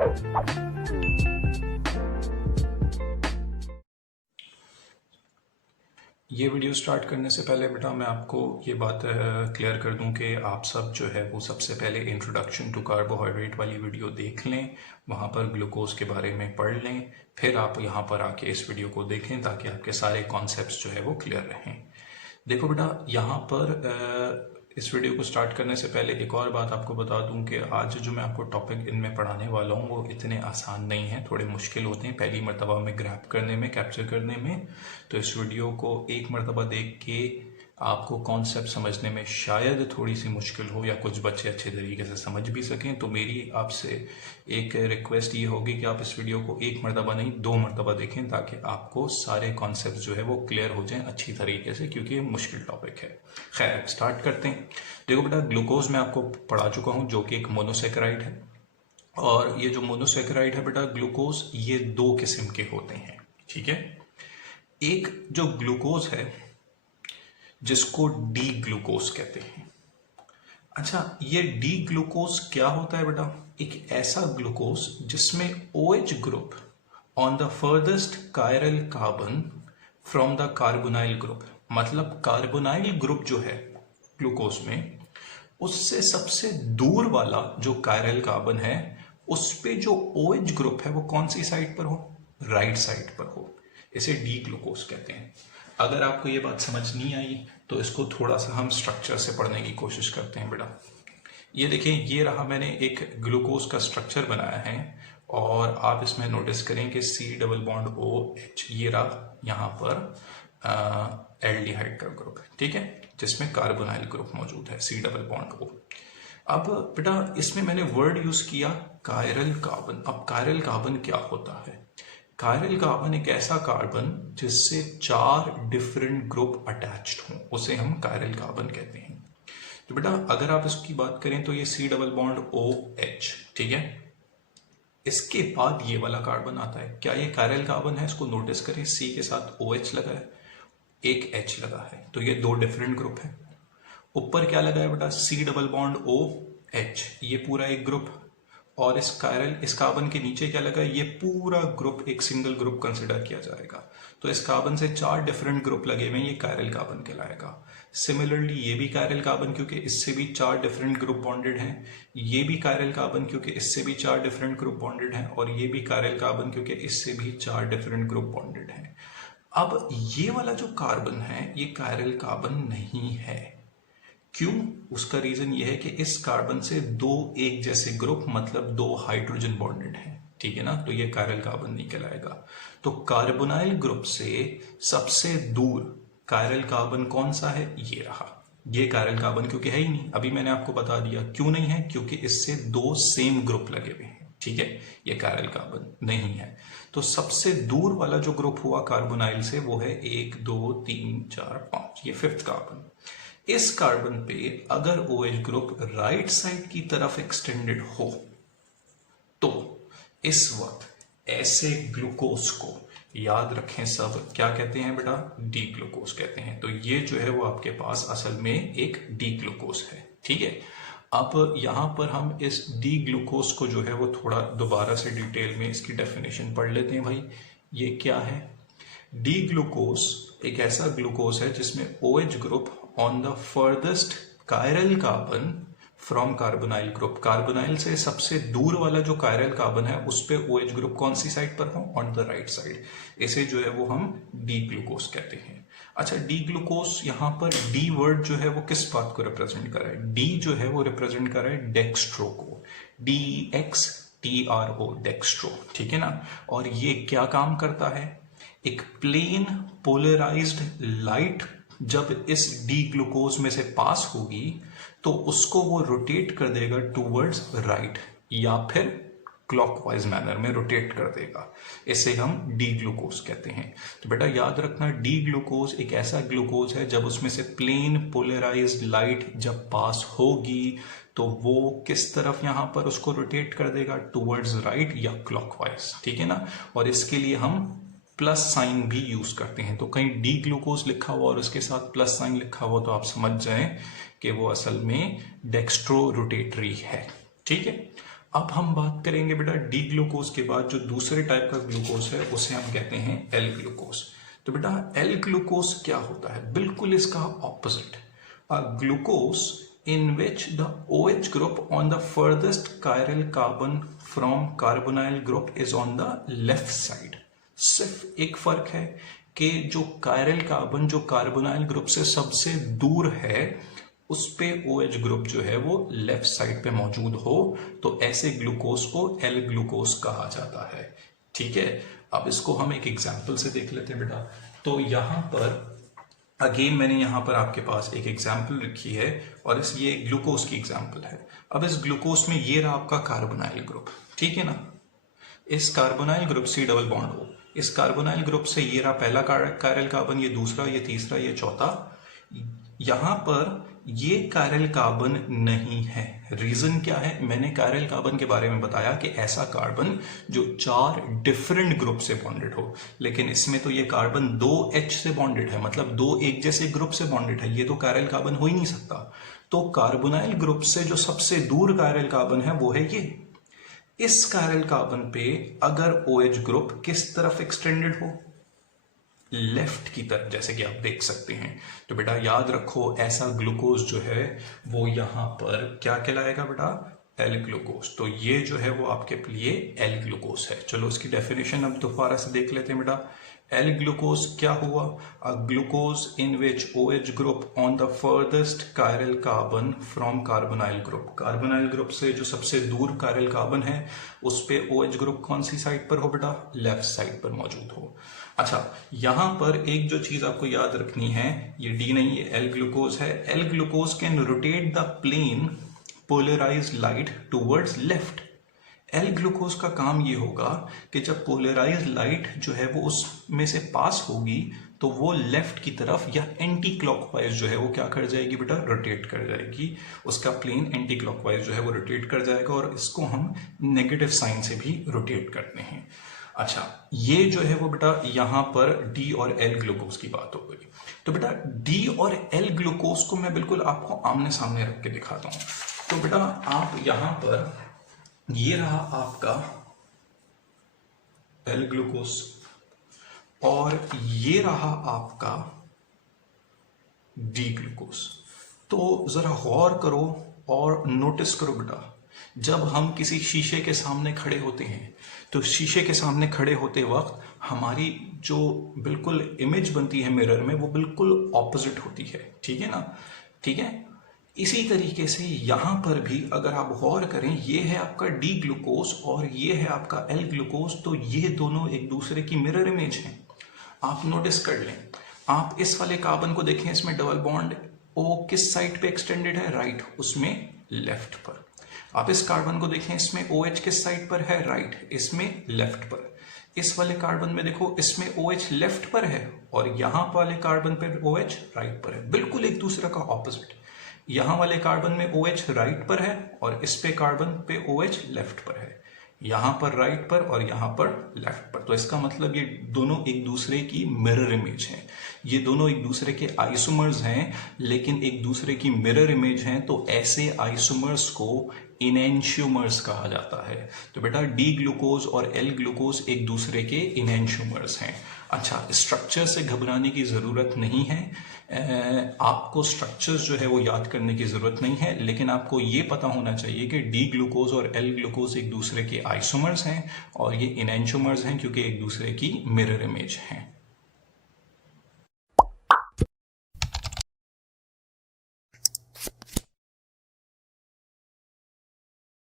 ये video start करने से पहले बेटा मैं आपको ये बात क्लियर कर दूं कि आप सब जो है वो सबसे पहले इंट्रोडक्शन टू कार्बोहाइड्रेट वाली वीडियो देख लें, वहाँ पर ग्लूकोज के बारे में पढ़ लें, फिर आप यहाँ पर आके इस वीडियो को देखें ताकि आपके सारे कॉन्सेप्ट्स जो है वो क्लियर रहें। देखो बेटा, यहाँ पर इस वीडियो को स्टार्ट करने से पहले एक और बात आपको बता दूं कि आज जो मैं आपको टॉपिक इनमें पढ़ाने वाला हूँ वो इतने आसान नहीं है, थोड़े मुश्किल होते हैं पहली मर्तबा में ग्रैब करने में, कैप्चर करने में। तो इस वीडियो को एक मर्तबा देख के आपको कॉन्सेप्ट समझने में शायद थोड़ी सी मुश्किल हो या कुछ बच्चे अच्छे तरीके से समझ भी सकें। तो मेरी आपसे एक रिक्वेस्ट ये होगी कि आप इस वीडियो को एक मर्तबा नहीं 2 मर्तबा देखें ताकि आपको सारे कॉन्सेप्ट जो है वो क्लियर हो जाएं अच्छी तरीके से, क्योंकि ये मुश्किल टॉपिक है। खैर स्टार्ट करते हैं। देखो बेटा, ग्लूकोज मैं आपको पढ़ा चुका हूँ जो कि एक मोनोसेकेराइड है, और ये जो मोनोसेकेराइड है बेटा ग्लूकोज, ये 2 किस्म के होते हैं। ठीक है, एक जो ग्लूकोज है जिसको डी ग्लूकोज कहते हैं। अच्छा, ये डी ग्लूकोज क्या होता है बेटा? एक ऐसा ग्लूकोज जिसमें OH group on the farthest chiral carbon from the carbonyl group, मतलब कार्बोनाइल ग्रुप जो है ग्लूकोज में, उससे सबसे दूर वाला जो कायरल कार्बन है उस पे जो OH ग्रुप है वो कौन सी साइड पर हो? राइट साइड पर हो। इसे डी ग्लूकोज कहते हैं। अगर आपको ये बात समझ नहीं आई तो इसको थोड़ा सा हम स्ट्रक्चर से पढ़ने की कोशिश करते हैं बेटा। ये देखें, ये रहा, मैंने एक ग्लूकोज का स्ट्रक्चर बनाया है और आप इसमें नोटिस करें कि C डबल बॉन्ड OH, ये रहा यहाँ पर एल्डिहाइड का ग्रुप है, ठीक है, जिसमें कार्बोनाइल ग्रुप मौजूद है C डबल बॉन्ड O। अब बेटा इसमें मैंने वर्ड यूज किया कायरल कार्बन। अब कायरल कार्बन क्या होता है? कायरल कार्बन एक ऐसा कार्बन जिससे 4 डिफरेंट ग्रुप अटैच्ड हों, उसे हम कायरल कार्बन कहते हैं। तो बेटा अगर आप इसकी बात करें तो ये C डबल बॉन्ड OH, ठीक है, इसके बाद ये वाला कार्बन आता है। क्या ये कायरल कार्बन है? इसको नोटिस करें, C के साथ OH लगा है, एक H लगा है, तो ये 2 डिफरेंट ग्रुप है। ऊपर क्या लगा है बेटा? C डबल बॉन्ड OH, ये पूरा एक ग्रुप, और इस कार्बन के नीचे क्या लगा है? ये पूरा ग्रुप एक सिंगल ग्रुप कंसिडर किया जाएगा। तो इस कार्बन से 4 डिफरेंट ग्रुप लगे हुए हैं, ये कायरल कार्बन कहलाएगा। सिमिलरली ये भी कायरल कार्बन क्योंकि इससे भी 4 डिफरेंट ग्रुप बॉन्डेड हैं, ये भी कायरल कार्बन क्योंकि इससे भी 4 डिफरेंट ग्रुप बॉन्डेड हैं, और ये भी कायरल कार्बन क्योंकि इससे भी 4 डिफरेंट ग्रुप बॉन्डेड हैं। अब ये वाला जो कार्बन है ये कायरल कार्बन नहीं है। क्यों? उसका रीजन ये है कि इस कार्बन से 2 एक जैसे ग्रुप, मतलब 2 हाइड्रोजन बॉन्डेड हैं, ठीक है ना, तो ये कायरल कार्बन नहीं कहलाएगा। तो कार्बोनाइल ग्रुप से सबसे दूर कायरल कार्बन कौन सा है? ये रहा, ये कायरल कार्बन क्योंकि है ही नहीं। अभी मैंने आपको बता दिया क्यों नहीं है, क्योंकि इससे 2 सेम ग्रुप लगे हुए हैं, ठीक है, ये कायरल कार्बन नहीं है। तो सबसे दूर वाला जो ग्रुप हुआ कार्बोनाइल से वो है 1 2 3 4 5, ये 5th कार्बन। इस कार्बन पे अगर OH ग्रुप राइट साइड की तरफ एक्सटेंडेड हो तो इस वक्त ऐसे ग्लूकोज को याद रखें सब क्या कहते हैं बेटा? डी ग्लूकोज कहते हैं। तो ये जो है वो आपके पास असल में एक डी ग्लूकोज है, ठीक है। अब यहां पर हम इस डी ग्लूकोज को जो है वो थोड़ा दोबारा से डिटेल में इसकी डेफिनेशन पढ़ लेते हैं। भाई ये क्या है? डी ग्लूकोज एक ऐसा ग्लूकोज है जिसमें OH group on the farthest chiral carbon from carbonyl group, carbonyl से सबसे दूर वाला जो कायरल कार्बन है उस पे OH ग्रुप कौन सी साइड पर हो? On the right side. इसे जो है वो हम डी ग्लूकोज कहते हैं। अच्छा, डी ग्लूकोज यहाँ पर डी वर्ड जो है वो किस बात को रिप्रेजेंट कर रहा है? डी जो है वो रिप्रेजेंट कर रहा है डेक्स्ट्रो को, DXTRO, डेक्स्ट्रो, ठीक है ना। और ये क्या काम करता है? एक प्लेन पोलराइज्ड लाइट जब इस डी ग्लूकोज में से पास होगी तो उसको वो रोटेट कर देगा टूवर्ड्स राइट, या फिर क्लॉकवाइज मैनर में रोटेट कर देगा। इसे हम डी ग्लूकोज कहते हैं। तो बेटा याद रखना, डी ग्लूकोज एक ऐसा ग्लूकोज है जब उसमें से प्लेन पोलराइज्ड लाइट जब पास होगी तो वो किस तरफ यहां पर उसको रोटेट कर देगा? टूवर्ड्स राइट या क्लॉकवाइज, ठीक है ना। और इसके लिए हम प्लस साइन भी यूज करते हैं। तो कहीं डी ग्लूकोज लिखा हुआ और उसके साथ प्लस साइन लिखा हुआ तो आप समझ जाएं कि वो असल में डेक्स्ट्रो रोटेटरी है, ठीक है। अब हम बात करेंगे बेटा डी ग्लूकोज के बाद जो दूसरे टाइप का ग्लूकोज है उसे हम कहते हैं एल ग्लूकोज। तो बेटा एल ग्लूकोज क्या होता है? बिल्कुल इसका opposite, a glucose in which the OH group on the furthest chiral carbon from carbonyl group is on the left side। सिर्फ एक फर्क है कि जो कायरल कार्बन जो कार्बोनाइल ग्रुप से सबसे दूर है उस पे OH ग्रुप जो है वो लेफ्ट साइड पे मौजूद हो, तो ऐसे ग्लूकोज को एल ग्लूकोज कहा जाता है। ठीक है, अब इसको हम एक एग्जाम्पल से देख लेते हैं बेटा। तो यहां पर अगेन मैंने यहां पर आपके पास एक एग्जाम्पल रखी है और ये ग्लूकोज की एग्जाम्पल है। अब इस ग्लूकोज में ये रहा आपका कार्बोनाइल ग्रुप, ठीक है ना। इस carbonyl group C double bond O, इस कार्बोनाइल ग्रुप से ये रहा पहला कायरल कार्बन, ये दूसरा, ये तीसरा, ये चौथा। यहां पर ये कायरल कार्बन नहीं है। रीजन क्या है? मैंने कायरल कार्बन के बारे में बताया कि ऐसा कार्बन जो 4 डिफरेंट ग्रुप से बॉन्डेड हो, लेकिन इसमें तो ये कार्बन 2H से बॉन्डेड है, मतलब 2 एक जैसे ग्रुप से बॉन्डेड है, ये तो कायरल कार्बन हो ही नहीं सकता। तो कार्बोनाइल ग्रुप से जो सबसे दूर कायरल कार्बन है वो है ये। इस कायरल कार्बन पे अगर OH ग्रुप किस तरफ एक्सटेंडेड हो? लेफ्ट की तरफ, जैसे कि आप देख सकते हैं। तो बेटा याद रखो ऐसा ग्लूकोज जो है वो यहां पर क्या कहलाएगा बेटा? L glucose. तो ये जो है वो आपके लिए एल ग्लूकोज है। चलो इसकी डेफिनेशन अब दोबारा से देख लेते हैं बेटा। एल ग्लूकोज क्या हुआ? अ glucose in which OH group on the farthest chiral carbon from carbonyl group. Carbonyl group से जो सबसे दूर कायरल कार्बन है उस पे OH ग्रुप कौन सी साइड पर हो बेटा? लेफ्ट साइड पर मौजूद हो। अच्छा, यहां पर एक जो चीज आपको याद रखनी है, ये डी नहीं, ये एल ग्लूकोज है। L glucose can rotate the plane polarised light towards left. L glucose का काम ये होगा कि जब पोलराइज्ड लाइट जो है वो उसमें से पास होगी तो वो लेफ्ट की तरफ या एंटी क्लॉकवाइज जो है वो क्या कर जाएगी बेटा? रोटेट कर जाएगी। उसका प्लेन एंटी क्लॉकवाइज जो है वो रोटेट कर जाएगा और इसको हम नेगेटिव साइन से भी रोटेट करते हैं। अच्छा, ये जो है वो बेटा यहां पर डी और एल ग्लूकोज की बात हो गई। तो बेटा डी और एल ग्लूकोज को मैं बिल्कुल आपको आमने सामने रख के दिखाता हूं। तो बेटा आप यहां पर, ये रहा आपका एल ग्लूकोज और ये रहा आपका डी ग्लूकोज। तो जरा गौर करो और नोटिस करो बेटा, जब हम किसी शीशे के सामने खड़े होते हैं तो शीशे के सामने खड़े होते वक्त हमारी जो बिल्कुल इमेज बनती है मिरर में वो बिल्कुल ऑपोजिट होती है, ठीक है ना। ठीक है, इसी तरीके से यहां पर भी अगर आप गौर करें, ये है आपका डी ग्लूकोज और ये है आपका एल ग्लूकोज, तो ये दोनों एक दूसरे की मिरर इमेज हैं। आप नोटिस कर लें, आप इस वाले कार्बन को देखें, इसमें डबल बॉन्ड O किस साइड पे एक्सटेंडेड है? राइट, उसमें लेफ्ट पर। आप इस कार्बन को देखें, इसमें OH किस साइड पर है? राइट, इसमें लेफ्ट पर। इस वाले कार्बन में देखो, इसमें OH लेफ्ट पर है और यहां वाले कार्बन पे OH राइट पर है, बिल्कुल एक दूसरे का ऑपोजिट। यहां वाले कार्बन में OH राइट पर है और इस पे कार्बन पे OH लेफ्ट पर है, यहां पर राइट पर और यहां पर लेफ्ट पर। तो इसका मतलब ये दोनों एक दूसरे की मिरर इमेज हैं, ये दोनों एक दूसरे के आइसोमर्स हैं लेकिन एक दूसरे की मिरर इमेज हैं। तो ऐसे आइसोमर्स को इनएंशियोमर्स कहा जाता है। तो बेटा डी ग्लूकोज और एल ग्लूकोज एक दूसरे के इनएंशियोमर्स हैं। अच्छा, स्ट्रक्चर से घबराने की जरूरत नहीं है, आपको स्ट्रक्चर्स जो है वो याद करने की जरूरत नहीं है, लेकिन आपको ये पता होना चाहिए कि डी ग्लूकोज और एल ग्लूकोज एक दूसरे के आइसोमर्स हैं और ये इनएंशियोमर्स हैं क्योंकि एक दूसरे की मिरर इमेज हैं।